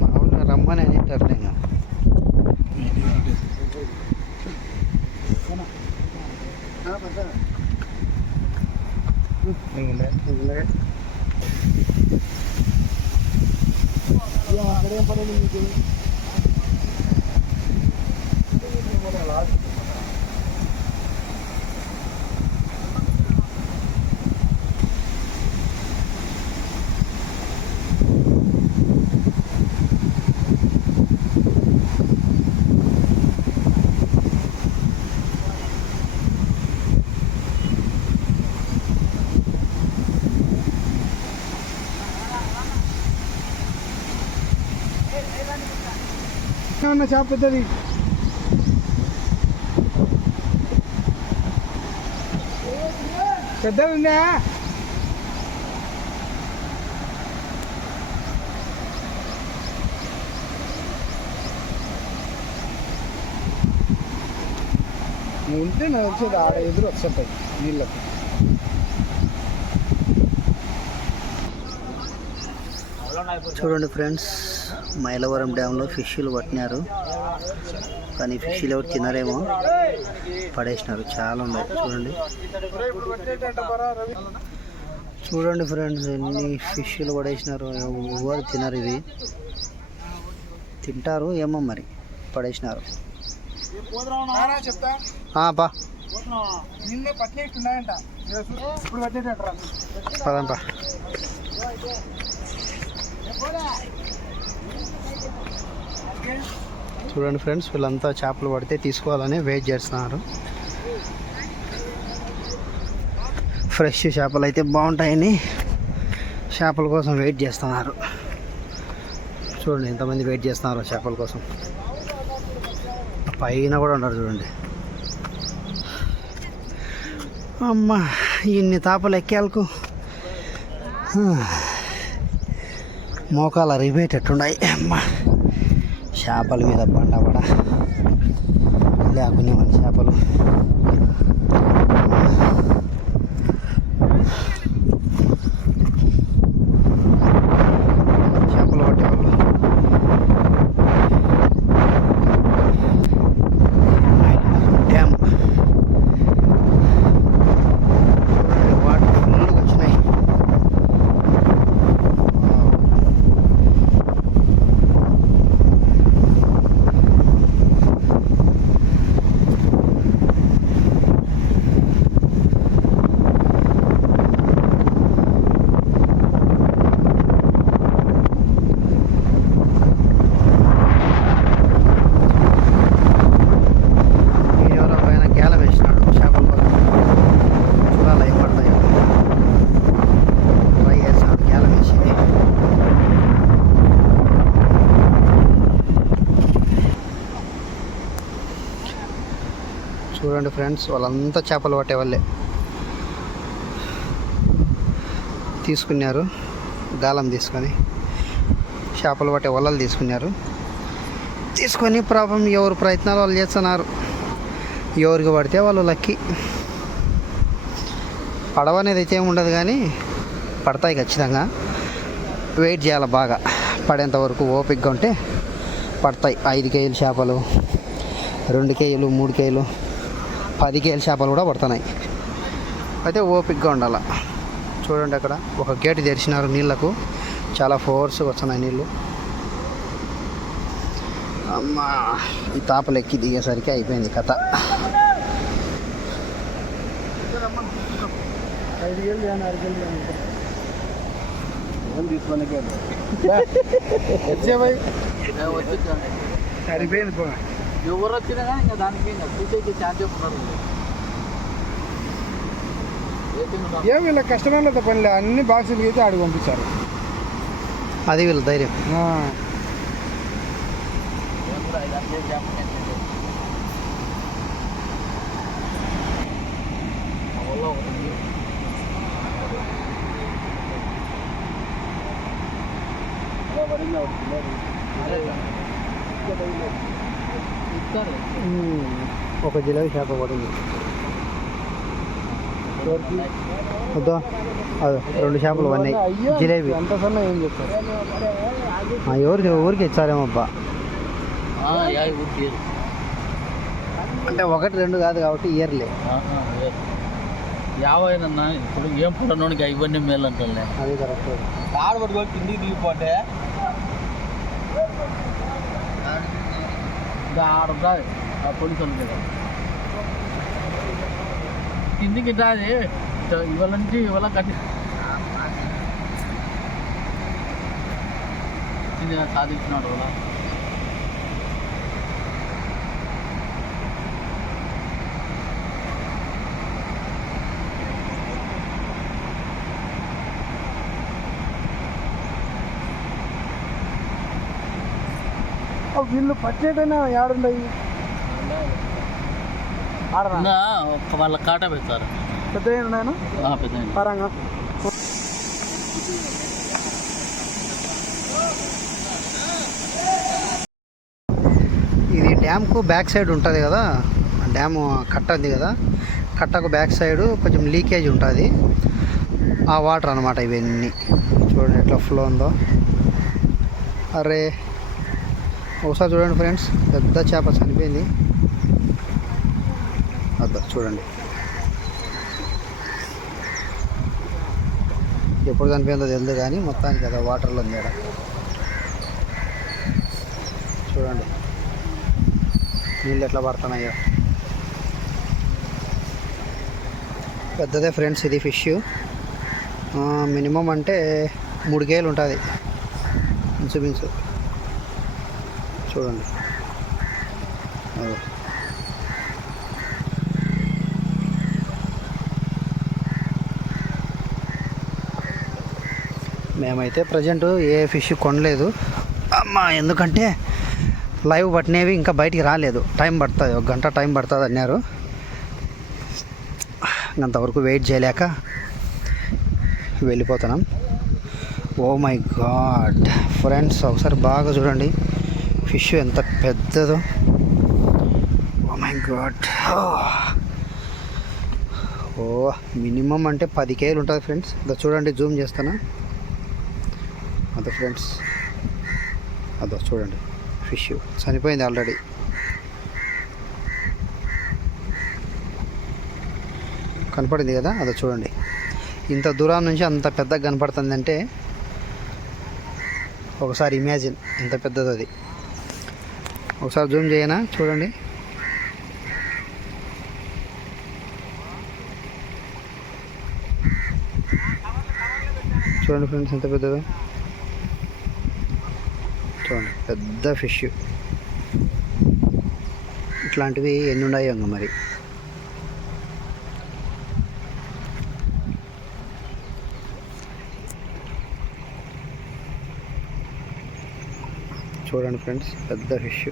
మామూలుగా రమ్మని అని అంటారు. అక్కడేం పడేది మీకు అన్న చేప పెద్దది. పెద్దది ఉందా? ఉంటే నాకు వచ్చేది ఆడ ఎదురు వస్తుంటాయి నీళ్ళకి. చూడండి ఫ్రెండ్స్, మైలవరం డ్యాంలో ఫిష్లు పట్టినారు. కానీ ఫిష్లు ఎవరు తినరేమో, పడేసినారు. చాలా ఉన్నాయి చూడండి. చూడండి ఫ్రెండ్స్, ఎన్ని ఫిష్లు పడేసినారు. ఎవరు తినరు. ఇవి తింటారు ఏమో మరి, పడేసినారు. బా పదంపా. చూడండి ఫ్రెండ్స్, వీళ్ళంతా చేపలు పడితే తీసుకోవాలని వెయిట్ చేస్తున్నారు. ఫ్రెష్ చేపలు అయితే బాగుంటాయని చేపల కోసం వెయిట్ చేస్తున్నారు. చూడండి ఎంతమంది వెయిట్ చేస్తున్నారు చేపల కోసం. పైన కూడా ఉన్నారు చూడండి. అమ్మ, ఇన్ని తాపలు ఎక్కేళ్ళకు మోకాలు అరిగిపోయేటట్టున్నాయి. అమ్మ, చేపల మీద పండబడ లేకునే మన చేపలు. చేపలు పట్టేవాళ్ళు డ్యామ్ వాటర్ ఫుల్గా వచ్చినాయి. చూడండి ఫ్రెండ్స్, వాళ్ళంతా చేపలు పట్టే వాళ్ళే తీసుకున్నారు. గాలం తీసుకొని చేపలు పట్టే వలలు తీసుకొని పాపం ఎవరు ప్రయత్నాలు వాళ్ళు చేస్తున్నారు. ఎవరికి పడితే వాళ్ళు లక్కీ. పడవ అనేది అయితే ఏమి ఉండదు, కానీ పడతాయి ఖచ్చితంగా. వెయిట్ చేయాలి బాగా, పడేంత వరకు ఓపికగా ఉంటే పడతాయి. 5 కేజీల చేపలు, 2 కేజీలు, 3 కేజీలు, 10 కేజీల చేపలు కూడా పడుతున్నాయి. అయితే ఓపికగా ఉండాలి. చూడండి, అక్కడ ఒక గేటు తెరిచినారు నీళ్లకు. చాలా ఫోర్స్గా వస్తున్నాయి నీళ్ళు. అమ్మా, ఈ తాపలు ఎక్కి దిగేసరికి అయిపోయింది కథ. 5 కేజీలు 6 కేజీలు సరిపోయింది. ఎవరు వచ్చినా కానీ ఇంకా దానికి చూసేకి ఛాన్స్ ఉన్నారు. ఏం వీళ్ళ కష్టమైనంత పనిలే, అన్ని బాక్సులకి అయితే ఆడికి పంపించారు. అది వీళ్ళ ధైర్యం. ఒక జిలేబీ చేప పడింది. వద్దా అదే 2 చేపలు ఉన్నాయి జిలేబీ ఎంత సన్న ఏం చెప్తారు ఊరికి ఇచ్చారేమో అబ్బా అంటే 1-2 కాదు కాబట్టి ఇయర్లీ యావైనా ఇప్పుడు ఏం పుట్టనోడికి ఇవన్నీ మేలు అంటే అది కరెక్ట్ ఆడబడి కిందికి దిగిపోతే ఆడదా పోలీసు వాళ్ళు కదా కిందికి అది ఇవాళ నుంచి ఇవాళ కట్టి సాధించినాడు వాళ్ళ వీళ్ళు పట్టేటైనా ఏడుండయి వాళ్ళ కాటా పెడతారు పెద్ద పెద్ద పరంగా ఇది డ్యామ్కు బ్యాక్ సైడ్ ఉంటుంది కదా డ్యాము కట్ట ఉంది కదా కట్టకు బ్యాక్ సైడ్ కొంచెం లీకేజ్ ఉంటుంది ఆ వాటర్ అనమాట ఇవన్నీ చూడండి ఎట్లా ఫ్లో ఉందో అరే ఒకసారి చూడండి ఫ్రెండ్స్ పెద్ద చేప చనిపోయింది అద్దా చూడండి ఎప్పుడు చనిపోయిందో తెలియదు కానీ మొత్తానికి కదా వాటర్లో ఉంది చూడండి నీళ్ళు ఎట్లా పడుతున్నాయో పెద్దదే ఫ్రెండ్స్ ఇది ఫిష్ మినిమం అంటే 3 కేజీలు ఉంటుంది ఇంచుమించు చూడండి మేమైతే ప్రజెంట్ ఏ ఫిష్ కొనలేదు అమ్మా ఎందుకంటే లైవ్ పట్టినవి ఇంకా బయటికి రాలేదు టైం పడుతుంది 1 గంట టైం పడుతుంది అన్నారు అంతవరకు వెయిట్ చేయలేక వెళ్ళిపోతున్నాం ఓ మై గాడ్ ఫ్రెండ్స్ ఒకసారి బాగా చూడండి ఫిష్ ఎంత పెద్దదో oh my god oh minimum అంటే 10 కేజీలు ఉంటుంది ఫ్రెండ్స్ అదో చూడండి జూమ్ చేస్తాను అదో ఫ్రెండ్స్ అదో చూడండి ఫిష్ చనిపోయింది ఆల్రెడీ కనపడింది కదా అదో చూడండి ఇంత దూరం నుంచి అంత పెద్దగా కనపడుతుందంటే ఒకసారి ఇమాజిన్ ఎంత పెద్దది అది ఒకసారి జూమ్ చేయనా చూడండి చూడండి ఫ్రెండ్స్ ఎంత పెద్దదో చూడండి పెద్ద ఫిష్ ఇట్లాంటివి ఎన్ని ఉన్నాయో ఇంకా మరి చూడండి ఫ్రెండ్స్ పెద్ద ఫిష్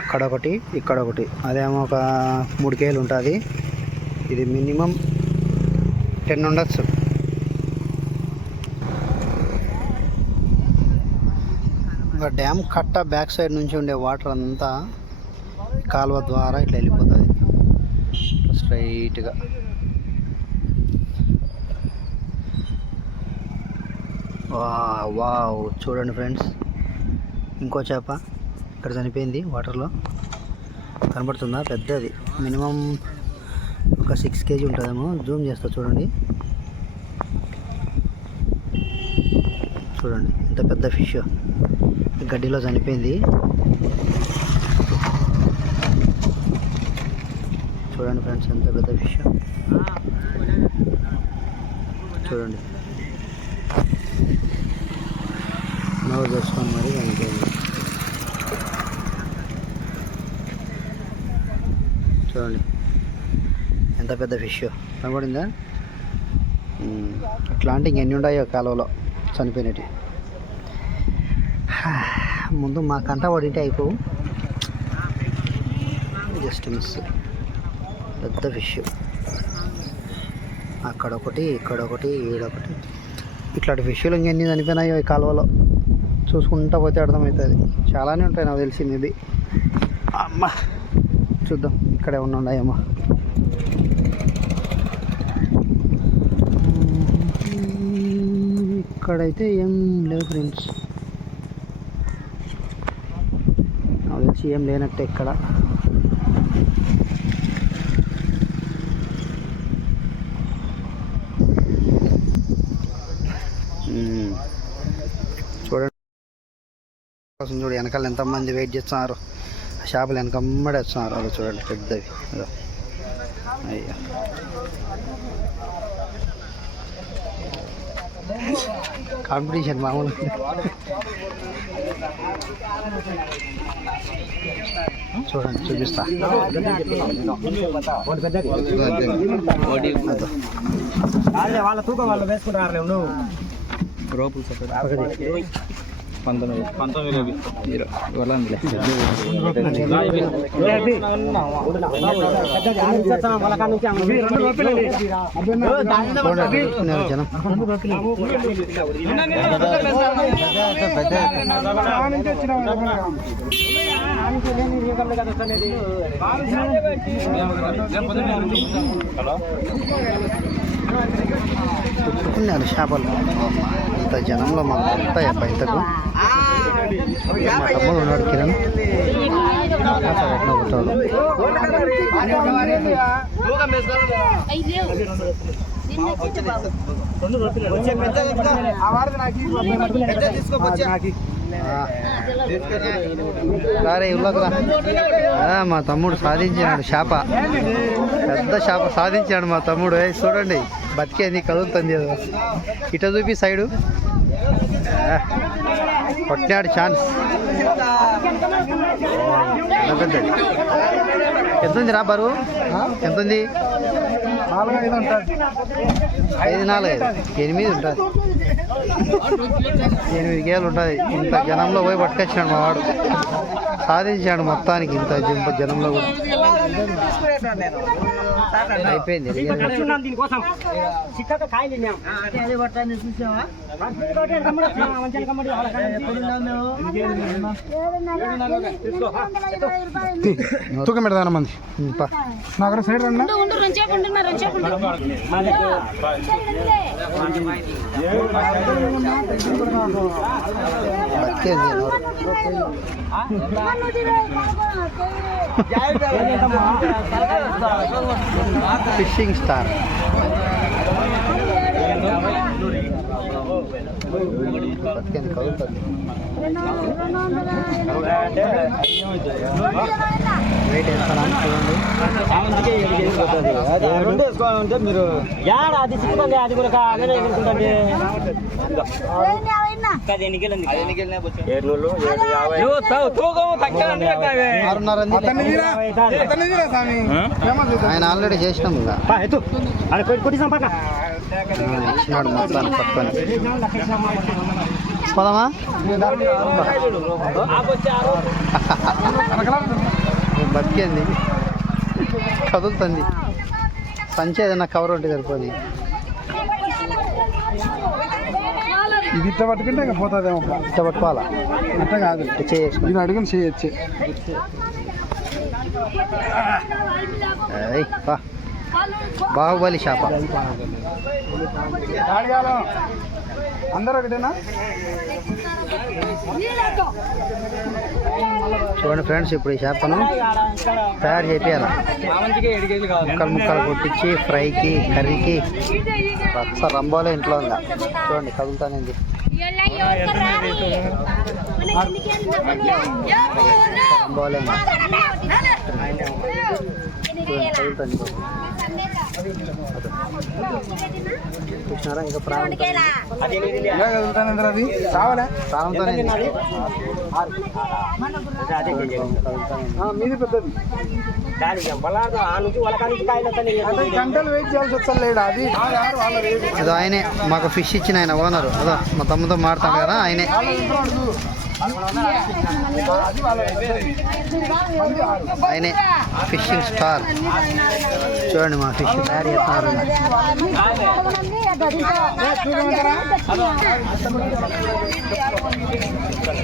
అక్కడొకటి ఇక్కడొకటి అదేమో ఒక 3 కేజీలు ఉంటుంది ఇది మినిమం 10 ఉండొచ్చు ఇంకా డ్యామ్ కట్ట బ్యాక్ సైడ్ నుంచి ఉండే వాటర్ అంతా కాలువ ద్వారా ఇట్లా వెళ్ళిపోతుంది స్ట్రైట్గా వావ్ చూడండి ఫ్రెండ్స్ ఇంకో చేప ఇక్కడ చనిపోయింది వాటర్లో కనబడుతుందా పెద్దది మినిమం ఒక 6 కేజీ ఉంటుందేమో జూమ్ చేస్తా చూడండి చూడండి ఎంత పెద్ద ఫిష్ గడ్డిలో చనిపోయింది చూడండి ఫ్రెండ్స్ ఎంత పెద్ద ఫిష్ చూడండి నోరు చేసుకొని మరి చనిపోయింది చూడండి ఎంత పెద్ద ఫిష్ కనబడిందా అట్లాంటి ఇంకెన్ని ఉన్నాయో కాలువలో చనిపోయినట్టు ముందు మా కంట పడింటే అయిపోవు జస్ట్ మిస్ పెద్ద ఫిష్ అక్కడొకటి ఇక్కడొకటి ఈడొకటి ఇట్లాంటి ఫిష్లు ఇంకెన్ని చనిపోయినాయో ఈ కాలువలో చూసుకుంటా పోతే అర్థమవుతుంది చాలానే ఉంటాయి నాకు తెలిసి మేబీ అమ్మ చూద్దాం ఇక్కడ ఏమన్నా ఉన్నాయేమో ఇక్కడైతే ఏం లేవు ఫ్రెండ్స్, నాకు తెలిసి ఏం లేనట్టే ఇక్కడ. చూడండి చూడు వెనకాల ఎంతమంది వెయిట్ చేస్తున్నారు, చేపలు వెనకమ్మడే వస్తున్నారు. అదో చూడండి పెద్దవి, అదో అయ్యా కాంపిటీషన్ మామూలు. చూడండి చూపిస్తా, వాళ్ళ తూకం వాళ్ళు వేసుకుంటారు. నువ్వు రోపులు 19 జనం. చుట్టుకున్నారు చేపలు. ఇంత జనంలో మాకు వస్తాయి అబ్బా ఇంతకు. మా తమ్ముడు ఉన్నాడు కిరణ్, రారే ఇవ్వకురా. మా తమ్ముడు సాధించినాడు చేప, పెద్ద చేప సాధించాడు మా తమ్ముడు. చూడండి బతికేది కదులుతుంది, ఇట చూపి సైడు కొట్టినాడు ఛాన్స్. పెద్దది ఎంత ఉంది రా బరువు, ఎంత ఉంది? 5, 4, 8 ఉంటుంది, 8 కేలు ఉంటుంది. ఇంత జనంలో పోయి పట్టుకొచ్చినాడు మా వాడు, సాధించాడు మొత్తానికి. ఇంత జనంలో కూడా అయిపోయింది. తూకం పెడతాను మంది నాకు సైడ్ రండి. ఫిషింగ్ స్టార్ వెయిట్ వేస్తాను చూడండి. మీరు అది చిక్కుతుంది, అది కూడా 6.5 ఆయన ఆల్రెడీ చేసినాం ఇంకా ఇచ్చినాడు మొత్తాన్ని పట్టుకొని. పోదామా? బతికేంది కదులుతుంది. సంచి ఏదైనా కవర్ ఉంటే సరిపోయి. ఇది ఇట్లా పట్టుకుంటే ఇంకా పోతుందేమో. ఇట్లా పట్టుకోవాలా? అట్లా కాదు, చేయొచ్చు. ఇది అడుగుని చేయొచ్చు. బాహుబలి చేప అందరూ ఒకటేనా? చూడండి ఫ్రెండ్స్, ఇప్పుడు ఈ చేపను తయారు చేయాలి. ముక్కలు కొట్టించి ఫ్రైకి, కర్రీకి రచ్చ రంబోలే ఇంట్లో ఉందా. చూడండి కదులుతానేది. రంబోలే కదులుతుంది. చూసినారా ఇంకా ప్రాణం అది కావాలా? ప్రాణంతోనే మీది పెద్దది గంటలు వెయిట్ చేయాల్సి వస్తా లేడా? అది అదో ఆయనే మాకు ఫిష్ ఇచ్చిన ఆయన ఓనరు. అదో మా తమ్ముతో మారుతాం కదా ఆయనే. ఆయనే ఫిషింగ్ స్టార్. చూడండి మా ఫిష్ తయారు చేస్తున్నారు.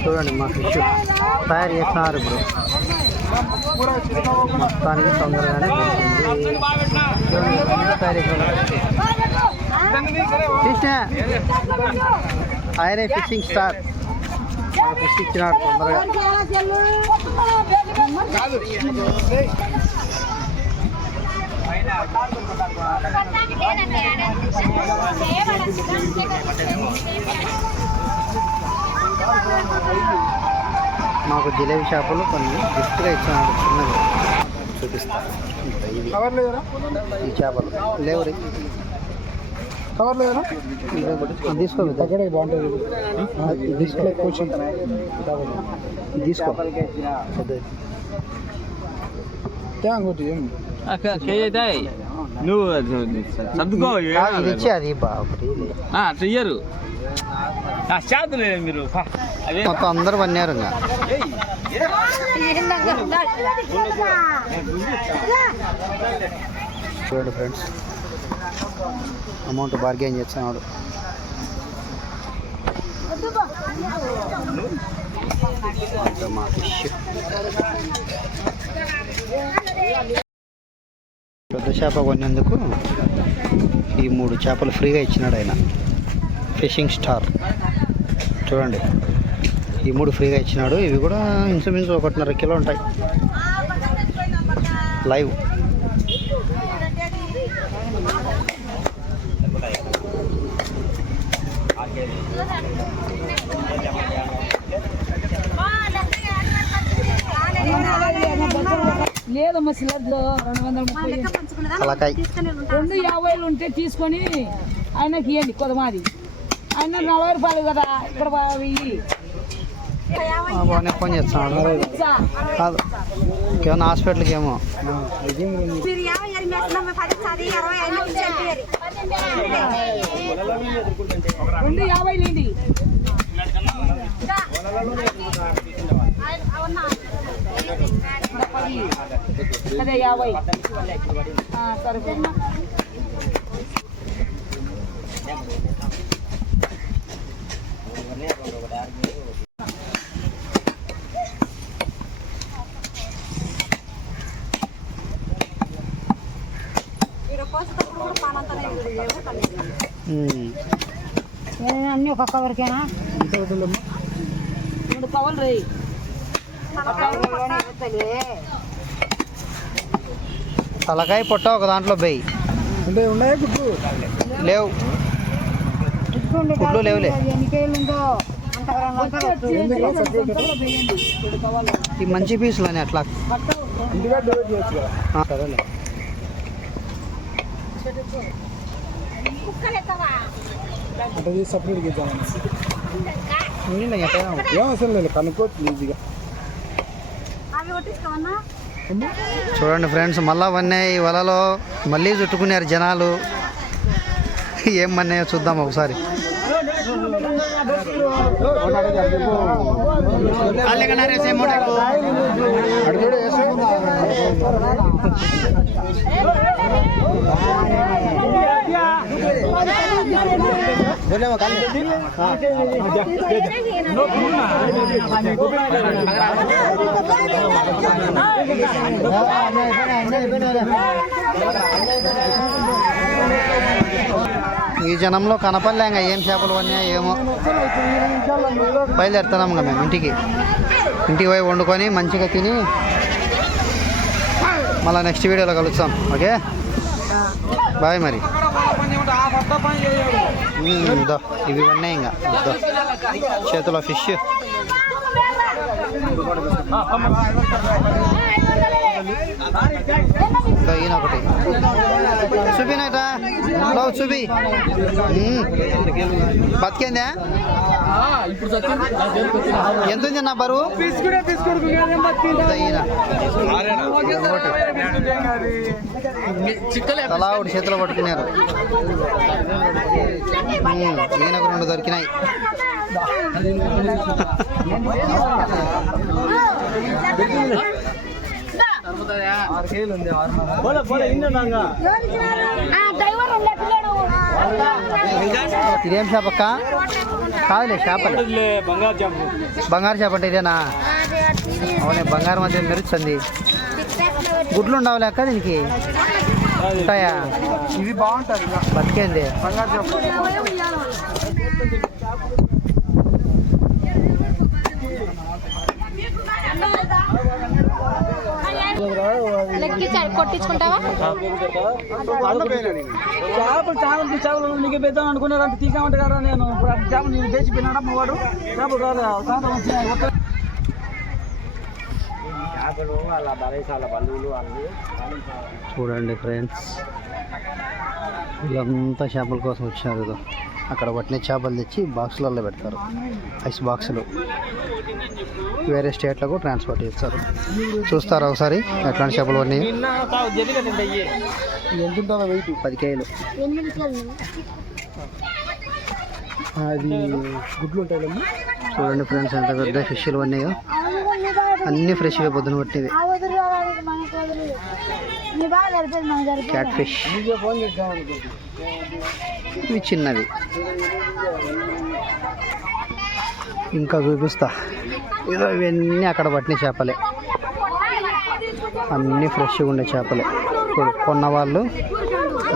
చూడండి మా ఫిష్ తయారు చేస్తున్నారు. ఇప్పుడు మొత్తానికి తొందరగానే తయారు చేస్తున్నారు. ఆయనే ఫిషింగ్ స్టార్. ఫిష్ ఇచ్చినాడు తొందరగా. మాకు జిలేబీ చేపలు కొన్ని గిఫ్ట్గా ఇచ్చినాడు, చిన్నది చూపిస్తా. కవర్ లేదరా? ఈ చేపలు లేవు రే. కవర్ లేదరా? తీసుకో అక్కడే బాగుంటుంది. డిస్ప్లే కోచింగ్ తీసుకో. ఇంకోటి ఏం నువ్వు సర్దుకో. ఇది ఇచ్చి అది ఒకటి చెయ్యరు చేతులే మీరు మొత్తం అందరూ పన్నారు. చూడండి ఫ్రెండ్స్, అమౌంట్ బార్గెన్ చేస్తున్నాడు. మా ఫిష్ పెద్ద చేప కొన్నందుకు ఈ 3 చేపలు ఫ్రీగా ఇచ్చినాడు ఆయన, ఫిషింగ్ స్టార్. చూడండి, ఈ 3 ఫ్రీగా ఇచ్చినాడు. ఇవి కూడా ఇంచుమించు 1.5 కిలో ఉంటాయి లైవ్. లేదమ్మా సిలర్లో 230 తలకాయ 250 ఉంటే తీసుకొని ఆయనకి ఇవ్వండి కొదమాది. ఆయన 40 రూపాయలు కదా ఇక్కడ బాగానే ఫోన్ చేస్తున్నాడు. కాదు ఏమన్నా హాస్పిటల్కి ఏమో. 250 లేండి. అదే 50 సరిపోయింది. అన్నీ ఒక కవర్కేనా? 2 కవర్లు రేయి. తలకాయ పొట్ట ఒక దాంట్లో బెయ్యి అంటే ఉన్నాయా గుడ్డు? లేవు, గుడ్లు లేవులే. ఈ మంచి పీసులు అని అట్లా సరేలే. అంటే సపరేట్ ఇద్దామని ఎట్లా ఏం అవసరం లేదు, కనుక్కోవచ్చు ఈజీగా. చూడండి ఫ్రెండ్స్, మళ్ళా వన్నాయి ఈ వలలో. మళ్ళీ చుట్టుకున్నారు జనాలు. ఏం మన్నాయో చూద్దాం ఒకసారి. ఈ జనంలో కనపడలేంగా ఏం చేపలు పడినాయో ఏమో. బయలుదేరుతున్నాం కదా మేము ఇంటికి పోయి వండుకొని మంచిగా తిని మళ్ళీ నెక్స్ట్ వీడియోలో కలుస్తాం. ఓకే, బాయ్ మరి. ఇవి ఉన్నాయి ఇంకా చేతిలో ఫిష్. ఈయన ఒకటి చూపినట చూపి బతికేందా? ఎంత ఉంది నా బరువు? అలా ఒకటి చేతిలో పట్టుకున్నారు. ఈయనకు 2 దొరికినాయి. ఇదేం చేపక్క? కాదులే చేపలు, బంగారు చేప అంటే ఇదేనా? అవునే, బంగారం మధ్య మెరుస్తుంది. గుడ్లు ఉండవు లేక దీనికి ఉంటాయా? ఇది బాగుంటుంది బతికేంది. బంగారు చేప. కొట్టించుకుంటావా? చేపలు నీకు పెద్దాం అనుకున్నారు అంటే తీసామంటే కదా నేను చేపలు నేను తెచ్చిపోయినాడా మా వాడు చేపలు రాదు సాయంత్రం వచ్చినాయి చూడండి ఫ్రెండ్స్, వీళ్ళంతా చేపల కోసం వచ్చినారు. ఏదో అక్కడ పట్టిన చేపలు తెచ్చి బాక్సులలో పెడతారు, ఐస్ బాక్సులు. వేరే స్టేట్లకు ట్రాన్స్పోర్ట్ చేస్తారు. చూస్తారా ఒకసారి ఎట్లాంటి చేపలు ఉన్నాయి? ఎంత ఉంటుందా వెయిట్? 10 కేజీలు. అది గుడ్లు ఉంటాయి. చూడండి ఫ్రెండ్స్, ఎంత పెద్ద ఫిష్లు ఉన్నాయో. అన్నీ ఫ్రెష్గా పొద్దున పట్టినవి. క్యాట్ ఫిష్ ఇవి చిన్నవి. ఇంకా చూపిస్తా. ఏదో ఇవన్నీ అక్కడ పట్టిన చేపలే, అన్నీ ఫ్రెష్గా ఉండే చేపలే. ఇప్పుడు కొన్న వాళ్ళు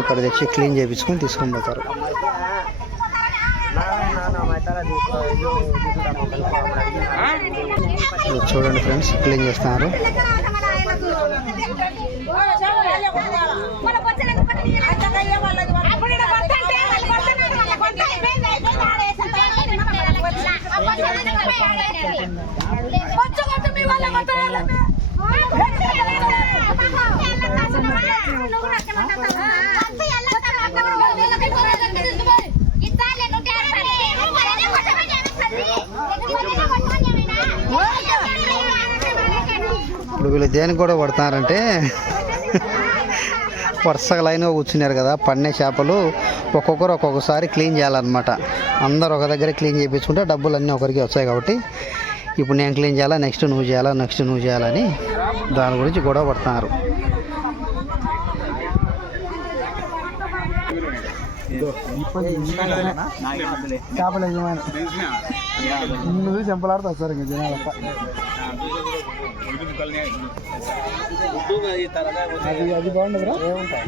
ఇక్కడ తెచ్చి క్లీన్ చేయించుకొని తీసుకొని పోతారు. చూడండి ఫ్రెండ్స్, క్లీన్ చేస్తున్నారు. ఇప్పుడు వీళ్ళు దేనికి కూడా పడుతున్నారంటే, వరుసగా లైన్గా కూర్చున్నారు కదా, పన్నే చేపలు ఒక్కొక్కరు ఒక్కొక్కసారి క్లీన్ చేయాలన్నమాట. అందరు ఒక దగ్గర క్లీన్ చేయించుకుంటే డబ్బులు అన్నీ ఒకరికి వస్తాయి. కాబట్టి ఇప్పుడు నేను క్లీన్ చేయాలా, నెక్స్ట్ నువ్వు చేయాలా, నెక్స్ట్ నువ్వు చేయాలని దాని గురించి గొడవ పడుతున్నారు. చేపలు యజమాని ముందు చెంపలాడుతా సార్ ఇంకా జనాలక్క. అది బాగుండదురా? ఏముంటాయి